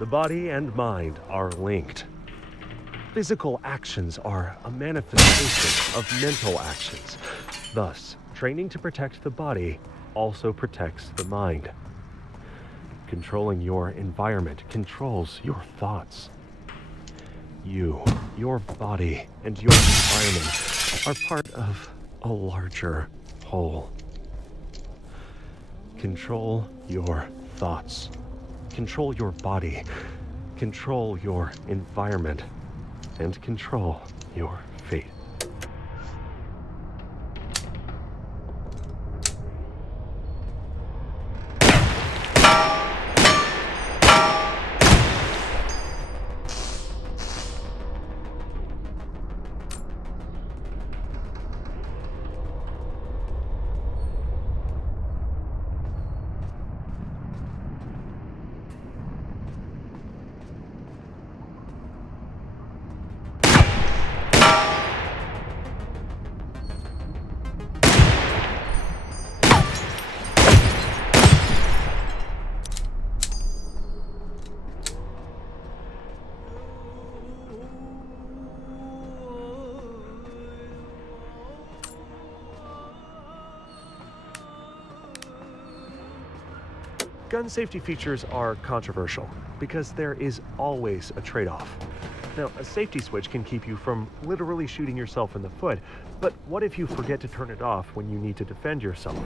The body and mind are linked. Physical actions are a manifestation of mental actions. Thus, training to protect the body also protects the mind. Controlling your environment controls your thoughts. You, your body, and your environment are part of a larger whole. Control your thoughts. Control your body. Control your environment. And control your fate. Gun safety features are controversial because there is always a trade-off. Now, a safety switch can keep you from literally shooting yourself in the foot, but what if you forget to turn it off when you need to defend yourself?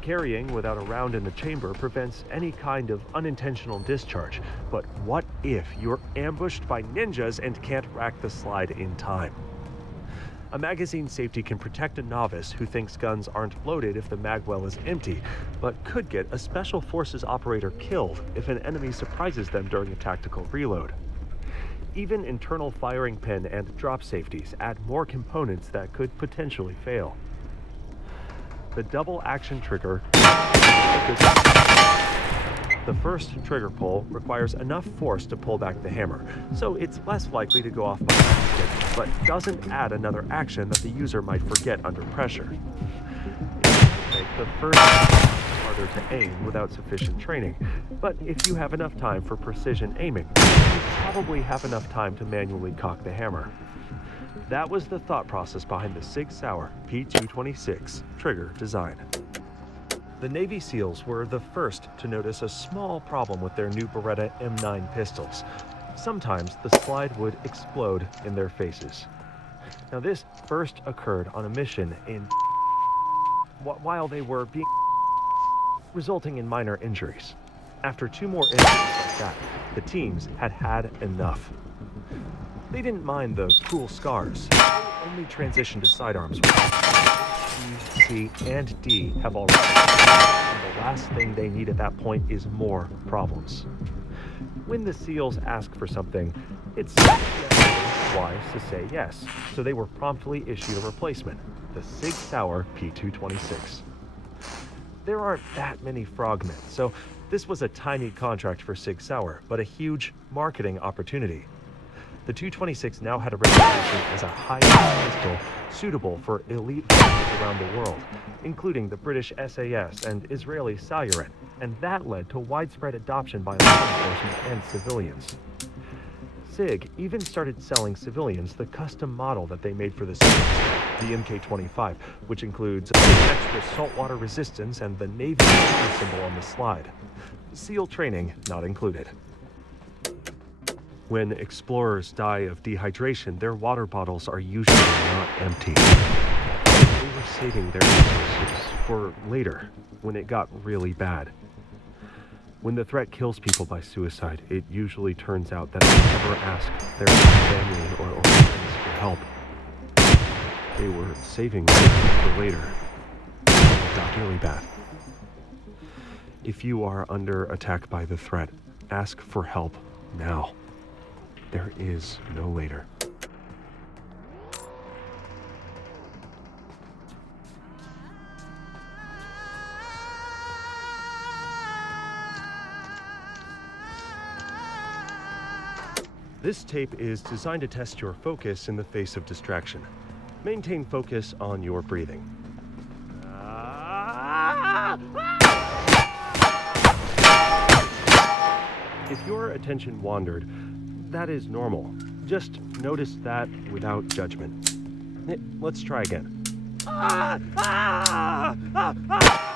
Carrying without a round in the chamber prevents any kind of unintentional discharge, but what if you're ambushed by ninjas and can't rack the slide in time? A magazine safety can protect a novice who thinks guns aren't loaded if the mag well is empty, but could get a special forces operator killed if an enemy surprises them during a tactical reload. Even internal firing pin and drop safeties add more components that could potentially fail. The double action trigger. The first trigger pull requires enough force to pull back the hammer, so it's less likely to go off by accident, but doesn't add another action that the user might forget under pressure. It make the first harder to aim without sufficient training, but if you have enough time for precision aiming, you probably have enough time to manually cock the hammer. That was the thought process behind the Sig Sauer P226 trigger design. The Navy SEALs were the first to notice a small problem with their new Beretta M9 pistols. Sometimes the slide would explode in their faces. Now, this first occurred on a mission in while they were being resulting in minor injuries. After 2 more injuries like that, the teams had had enough. They didn't mind the cool scars. They only transitioned to sidearms. B, C, and D have already. And the last thing they need at that point is more problems. When the SEALs ask for something, it's wise to say yes, so they were promptly issued a replacement, the Sig Sauer P226. There aren't that many frogmen, so this was a tiny contract for Sig Sauer, but a huge marketing opportunity. The 226 now had a reputation as a high-end pistol suitable for elite forces around the world, including the British SAS and Israeli Sayeret, and that led to widespread adoption by law enforcement and civilians. SIG even started selling civilians the custom model that they made for the SEALs, the MK25, which includes extra saltwater resistance and the Navy symbol on the slide. SEAL training not included. When explorers die of dehydration, their water bottles are usually not empty. They were saving their resources for later, when it got really bad. When the threat kills people by suicide, it usually turns out that they never ask their family or friends for help. They were saving them for later. It got really bad. If you are under attack by the threat, ask for help now. There is no later. This tape is designed to test your focus in the face of distraction. Maintain focus on your breathing. If your attention wandered, that is normal. Just notice that without judgment. Let's try again. Ah! Ah! Ah! Ah!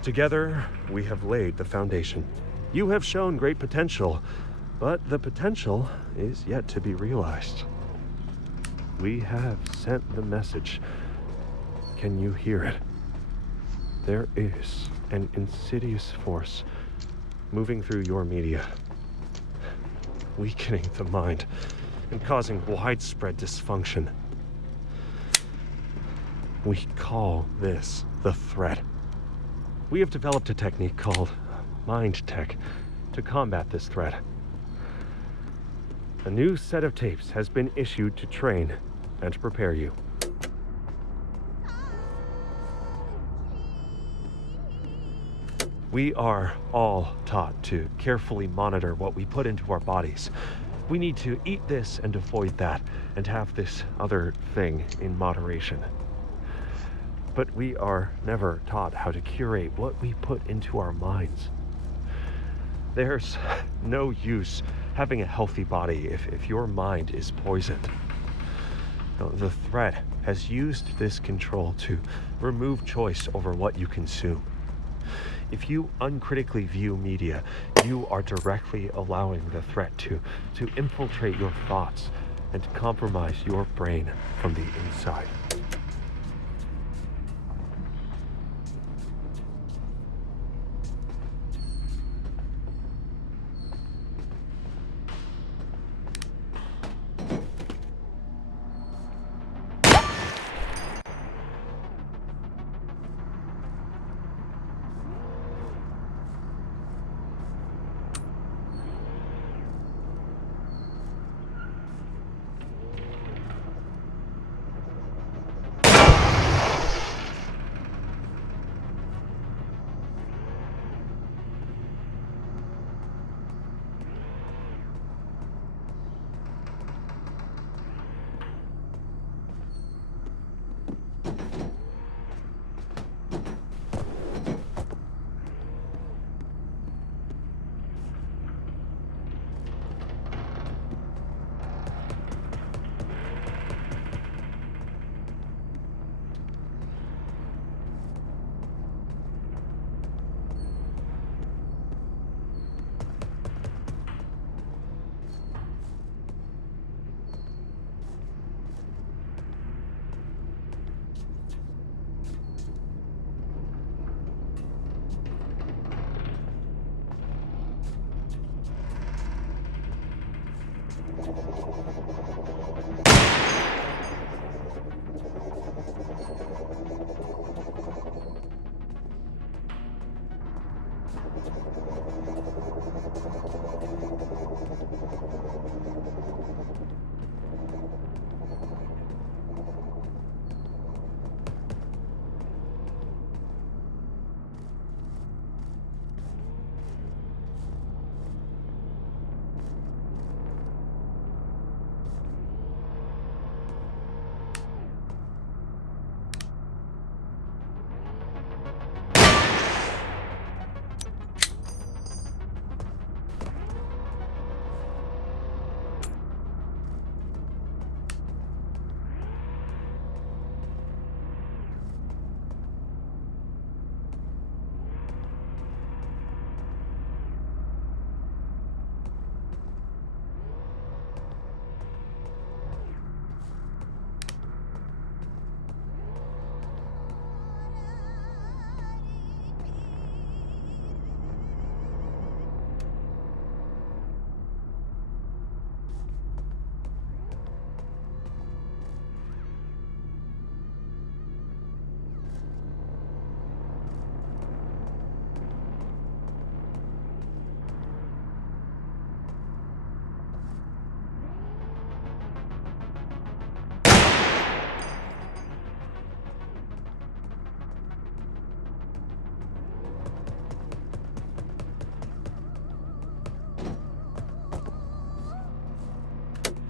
Together, we have laid the foundation. You have shown great potential, but the potential is yet to be realized. We have sent the message. Can you hear it? There is an insidious force moving through your media, weakening the mind and causing widespread dysfunction. We call this the threat. We have developed a technique called Mind Tech to combat this threat. A new set of tapes has been issued to train and prepare you. We are all taught to carefully monitor what we put into our bodies. We need to eat this and avoid that, and have this other thing in moderation. But we are never taught how to curate what we put into our minds. There's no use having a healthy body if your mind is poisoned. The threat has used this control to remove choice over what you consume. If you uncritically view media, you are directly allowing the threat to infiltrate your thoughts and compromise your brain from the inside.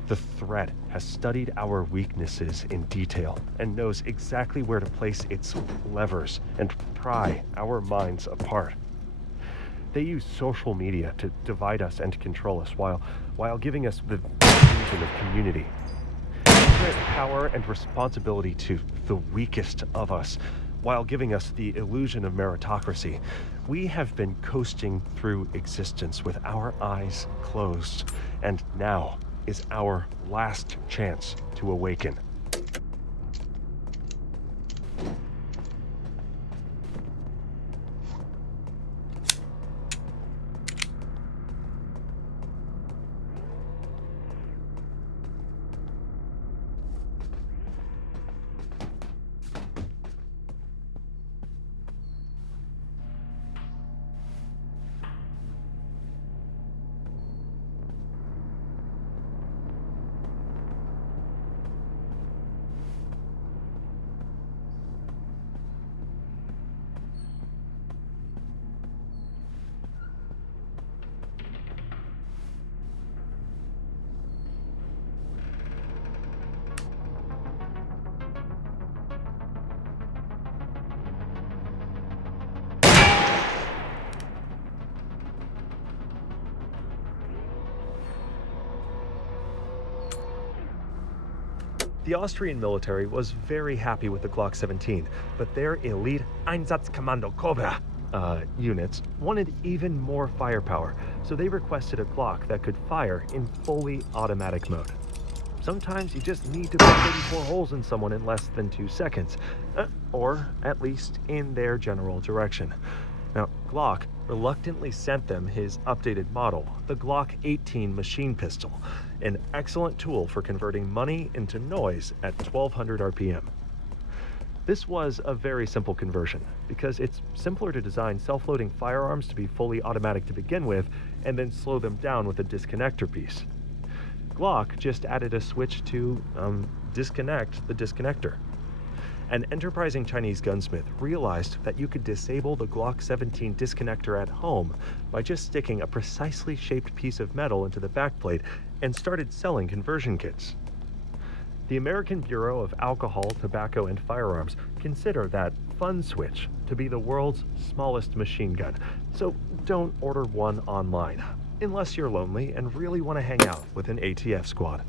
The threat has studied our weaknesses in detail and knows exactly where to place its levers and pry our minds apart. They use social media to divide us and control us while giving us the illusion of community. They grant power and responsibility to the weakest of us while giving us the illusion of meritocracy. We have been coasting through existence with our eyes closed, and now is our last chance to awaken. The Austrian military was very happy with the Glock 17, but their elite Einsatzkommando Cobra units wanted even more firepower, so they requested a Glock that could fire in fully automatic mode. Sometimes you just need to put 34 holes in someone in less than 2 seconds, or at least in their general direction. Now, Glock reluctantly sent them his updated model, the Glock 18 machine pistol, an excellent tool for converting money into noise at 1200 RPM. This was a very simple conversion, because it's simpler to design self-loading firearms to be fully automatic to begin with, and then slow them down with a disconnector piece. Glock just added a switch to disconnect the disconnector. An enterprising Chinese gunsmith realized that you could disable the Glock 17 disconnector at home by just sticking a precisely shaped piece of metal into the backplate and started selling conversion kits. The American Bureau of Alcohol, Tobacco, and Firearms consider that fun switch to be the world's smallest machine gun, so don't order one online, unless you're lonely and really want to hang out with an ATF squad.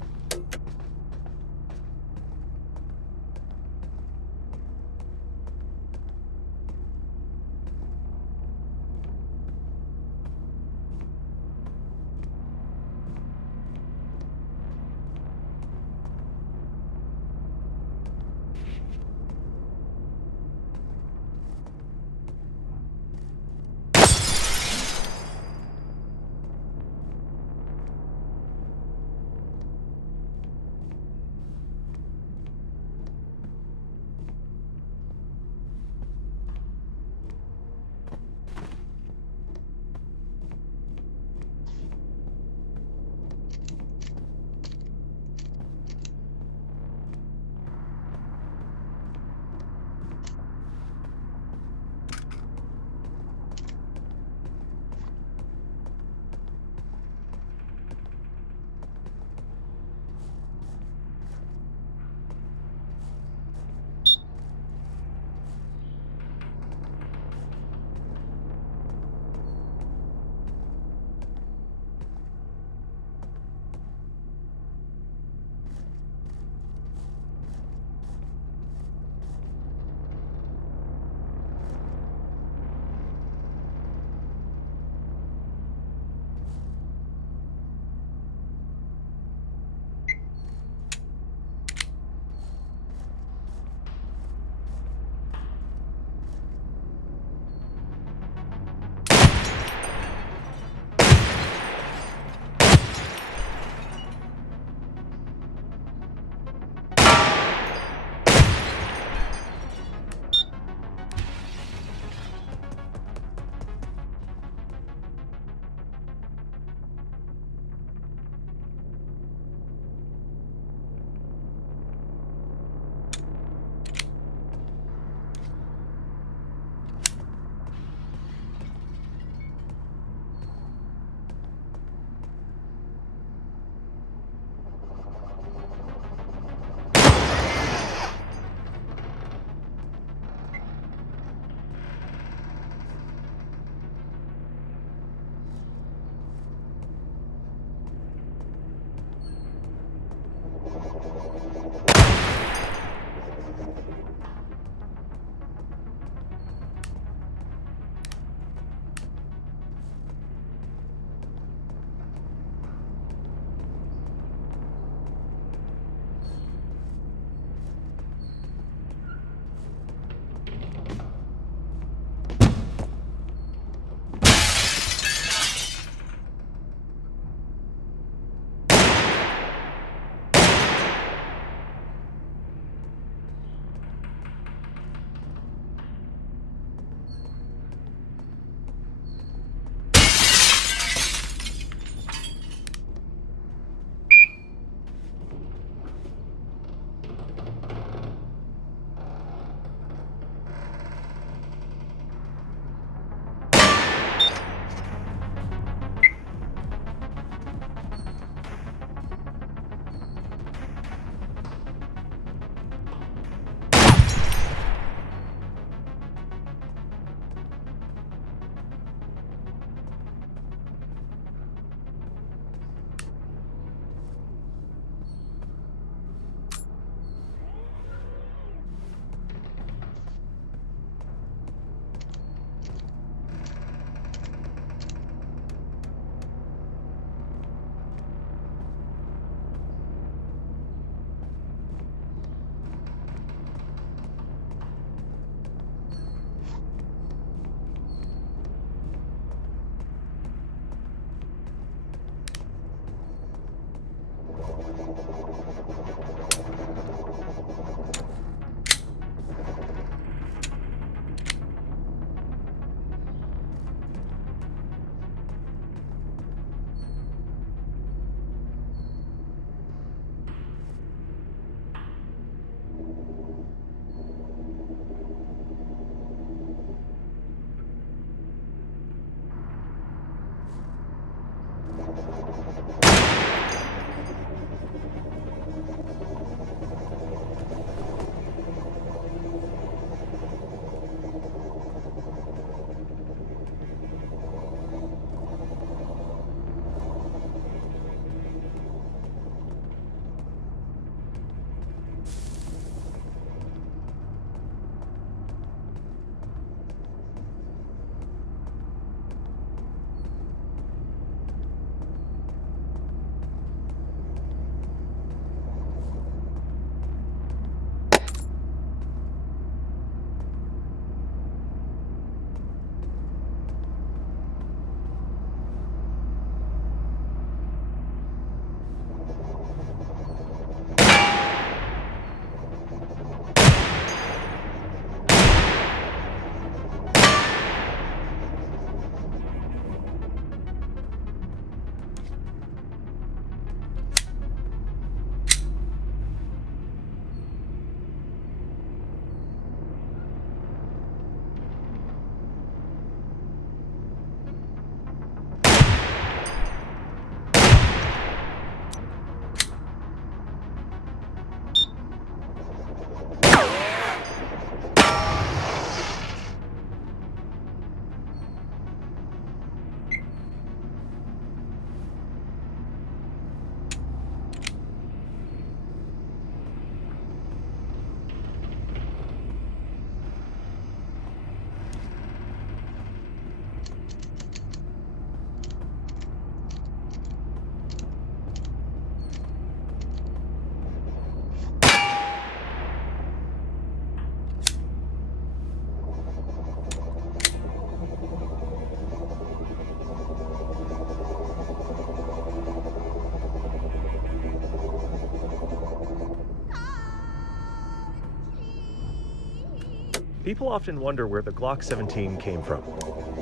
People often wonder where the Glock 17 came from.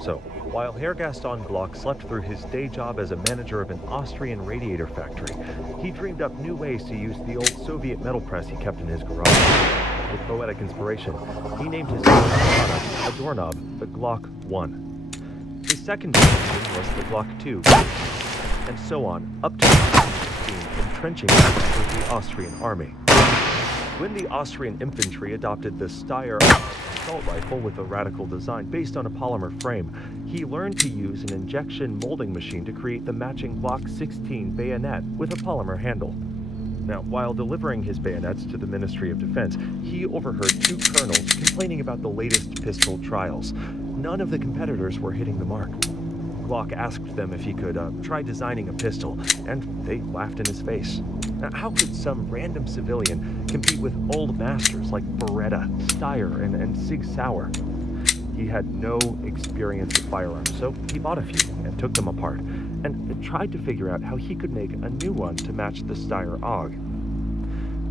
So, while Herr Gaston Glock slept through his day job as a manager of an Austrian radiator factory, he dreamed up new ways to use the old Soviet metal press he kept in his garage. With poetic inspiration, he named his first product, a doorknob, the Glock 1. His second invention was the Glock 2, and so on, up to the Glock 16, entrenching for the Austrian army. When the Austrian infantry adopted the Steyr assault rifle with a radical design based on a polymer frame, he learned to use an injection molding machine to create the matching Glock 16 bayonet with a polymer handle. Now, while delivering his bayonets to the Ministry of Defense, he overheard two colonels complaining about the latest pistol trials. None of the competitors were hitting the mark. Glock asked them if he could try designing a pistol, and they laughed in his face. Now, how could some random civilian compete with old masters like Beretta, Steyr, and Sig Sauer? He had no experience with firearms, so he bought a few and took them apart, and tried to figure out how he could make a new one to match the Steyr AUG.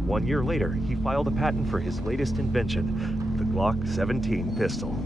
1 year later, he filed a patent for his latest invention, the Glock 17 pistol.